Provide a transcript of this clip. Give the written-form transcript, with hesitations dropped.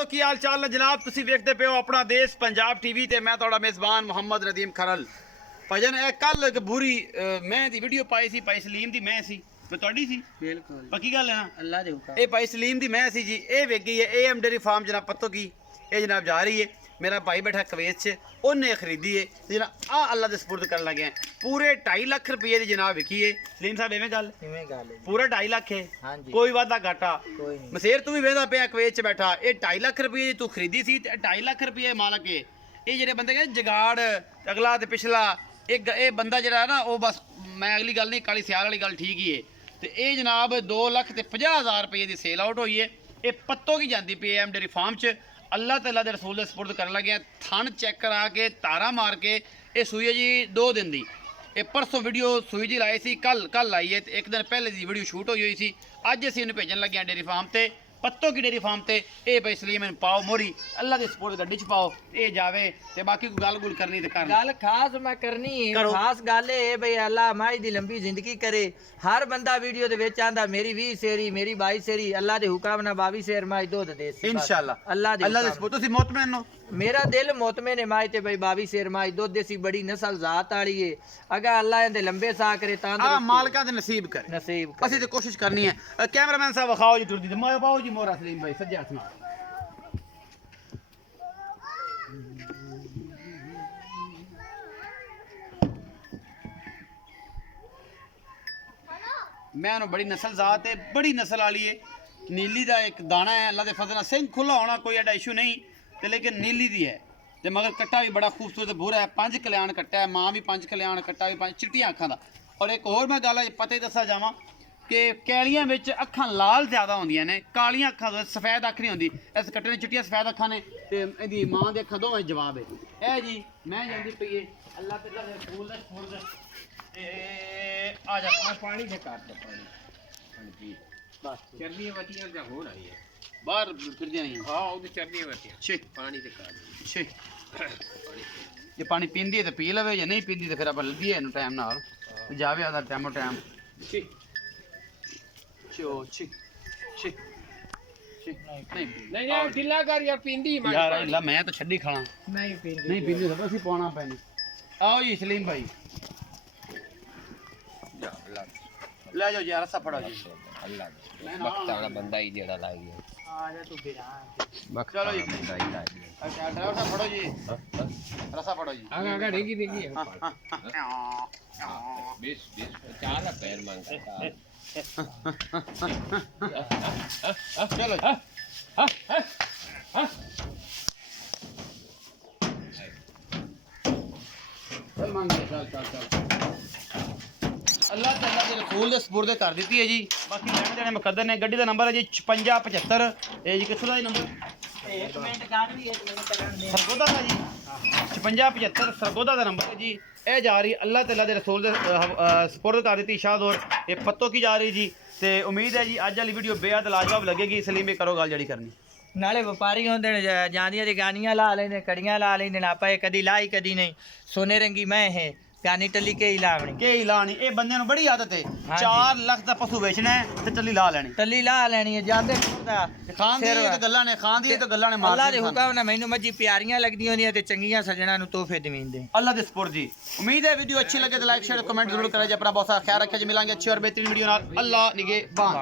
ਦੋਸਤੋ ਕੀ ਹਾਲ ਚਾਲ ਹੈ ਜਨਾਬ। ਤੁਸੀਂ ਵੇਖਦੇ ਪਏ ਹੋ ਆਪਣਾ ਦੇਸ਼ ਪੰਜਾਬ ਟੀਵੀ ਤੇ ਮੈਂ ਤੁਹਾਡਾ ਮੇਜ਼ਬਾਨ ਮੁਹੰਮਦ ਰਦੀਮ ਖਰਲ। ਭਜਨ ਇਹ ਕੱਲ ਇੱਕ ਬੁਰੀ ਮੈਂ ਦੀ ਵੀਡੀਓ ਪਾਈ ਸੀ, ਭਾਈ ਸਲੀਮ ਦੀ ਮੈਂ ਸੀ, ਮੈਂ ਤੁਹਾਡੀ ਸੀ ਬਿਲਕੁਲ ਪੱਕੀ ਗੱਲ ਹੈ ਨਾ। ਅੱਲਾ ਦੇ ਹੁਕਮ ਇਹ ਭਾਈ ਸਲੀਮ ਦੀ ਮੈਂ ਸੀ ਜੀ। ਇਹ ਵੇਖ ਗਈ ਹੈ AM ਡੇਰੀ ਫਾਰਮ ਜਨਾਬ ਪੱਤੋ ਕੀ। ਇਹ ਜਨਾਬ ਜਾ ਰਹੀ ਹੈ, मेरा भाई बैठा कवेत से उन्हें खरीदी है जनाब। आ अल्लाह के सपुर्द कर लगे हैं पूरे 2.5 लाख रुपये की जनाब विकी है। सलीम साहब एवें गल पूरा 2.5 लाख है, कोई वादा घाटा मसेर तू भी वेंदा पे कवेत च बैठा। ये 2.5 लाख रुपये तू खरीदी सी, 2.5 लाख रुपये मालक है। ये जेडे बंदे कहते जगाड़ अगला ते पिछला एक ये बंदा जरा ना वो बस मैं अगली गल नहीं काली सियाल वाली गल ठीक ही है। तो ये जनाब 2,50,000 रुपये की सेल आउट हुई है। ये पत्तों की जाती पी AM डेरी फार्म च अल्लाह तला दे रसूल दे सपुर्द करन लगे। थन चेक करा के तारा मार के ये सूई है जी 2 दिन दी। ये परसों वीडियो सूई जी लाई सी, कल आई है। एक दिन पहले दी वीडियो शूट हुई सी। अज असीं इन्हूं भेजन लगे डेरी फार्म ते पत्तों की डेरी फार्म ते। ये भाई सलीम इन पाओ मोरी अल्लाह दे सपुर्द गड्डी च पाओ, ये जावे ते बाकी कोई गल गुल करनी ते कर गल खास मैं करनी है। खास गल है भाई अल्लाह माई दी लंबी जिंदगी करे। हर बंदा वीडियो दे विच आंदा मेरी 20 सेरी मेरी 22 सेरी अल्लाह दे हुक्म ना 22 सेर माई दूध दे सी इंशाअल्लाह। अल्लाह दे सपुर्द तुसीं मुतमईन हो। मेरा दिल मुतमिन है माई ते भाई 22 सेर माई दूध दे सी बड़ी नस्ल जात वाली है। अगर अल्लाह इहदे लंबे सा करे तां मालकां दे नसीब करे असीं ते कोशिश करनी है। कैमरामैन साहब वखाओ जी टुरदी ते मैं पाओ जी मोरा सलीम भाई सज्जे हाथ नाल। मैं बड़ी नस्ल जात है, बड़ी नस्ल वाली है। नीली का एक दाना है, अल्लाह के फजल नाल सिंह खुला होना कोई एडा इशू नहीं ते, लेकिन नीली दी है ते मगर कट्टा भी बड़ा खूबसूरत भूरा है। 5 कल्याण कट्टा है, माँ भी 5 कल्याण कट्टा भी 5 चिट्टियां अखां दा। और एक होर मैं गल पता ही दसा जावां कि कैलियां विच अखां लाल ज़्यादा होंदियां ने, कालियां अखां सफेद अख नहीं होंदी। इस कट्टे ने चिट्टियां सफेद अखां ने ते इहदी माँ दे अखां दोवें जवाब है। ए जी मैं जांदी पई है अल्लाह तआला दे रसूल दे सपुर्द आ जा पानी से काट दे पानी पी बस। चरनी वटियां दा हो रही है बाहर फिरदियां नहीं। हां ओदी चरनी वटियां छे पानी से काट छे ये पानी पींदी है तो पी लवे, या नहीं पींदी तो फिर आप लगी है टाइम नाल जावे आधा टाइमो टाइम। छे छो छे छे नहीं नहीं ढिला कर यार पींदी यार अल्लाह मैं तो छड्डी खाना नहीं पींदी तो बस ही पाना पैनी। आओ जी सलीम भाई ले जाओ जी रस्सा फड़ो जी। अल्लाह बख्त वाला बंदा ही जेड़ा ला गया आ जा तू बिना बख्त चलो जी बंदा ही ला गया। अच्छा ड्राइवर फड़ो जी रस्सा फड़ो जी आगा आगा देगी बेस चाला पैर मांगता चलो चल मांगे चल अल्लाह ताला के रसूल दे सपुर्द कर दी है जी। बाकी लेने देने मुकद्दर ने। गड्डी का नंबर है जी 5675। ये जी किथों दा नंबर एक मिनट काट भी सरगोदा दा जी 5675 सरगोदा दा नंबर है जी। ए जा रही अल्लाह ताला दे रसूल दे सपुर्द कर दी शाद। और ये पत्तों की जा रही जी ते उम्मीद है जी अज वाली वीडियो बेहद लाजवाब लगेगी। सलीम करो गल जड़ी करनी नाले व्यापारी होंदे ने जांदियां दी गानियां ला लेंदे कड़ियां ला लेंदे आपा कदी लाई कदी नहीं। सोने रंगी मैं है प्यानी टली के लानी ये बंदे नु बड़ी आदत है। 4 लाख दा पशु बेचना है ते टली ला लेनी है जांदे खान दी ते गल्लां ने खान दी ते गल्लां ने मार अल्लाह दे हुक्म ना मैनू मजी प्यारियां लगदी होंदियां ते चंगियां सजना नु तोहफे देविंदे अल्लाह दे सपुर्द जी। उम्मीद है वीडियो अच्छी लगे तो लाइक शेयर कमेंट जरूर करें जी। अपना बहुत सारा ख्याल रखें जी। मिलेंगे अच्छी और बेहतरीन वीडियो नाल। अल्लाह निगहबान।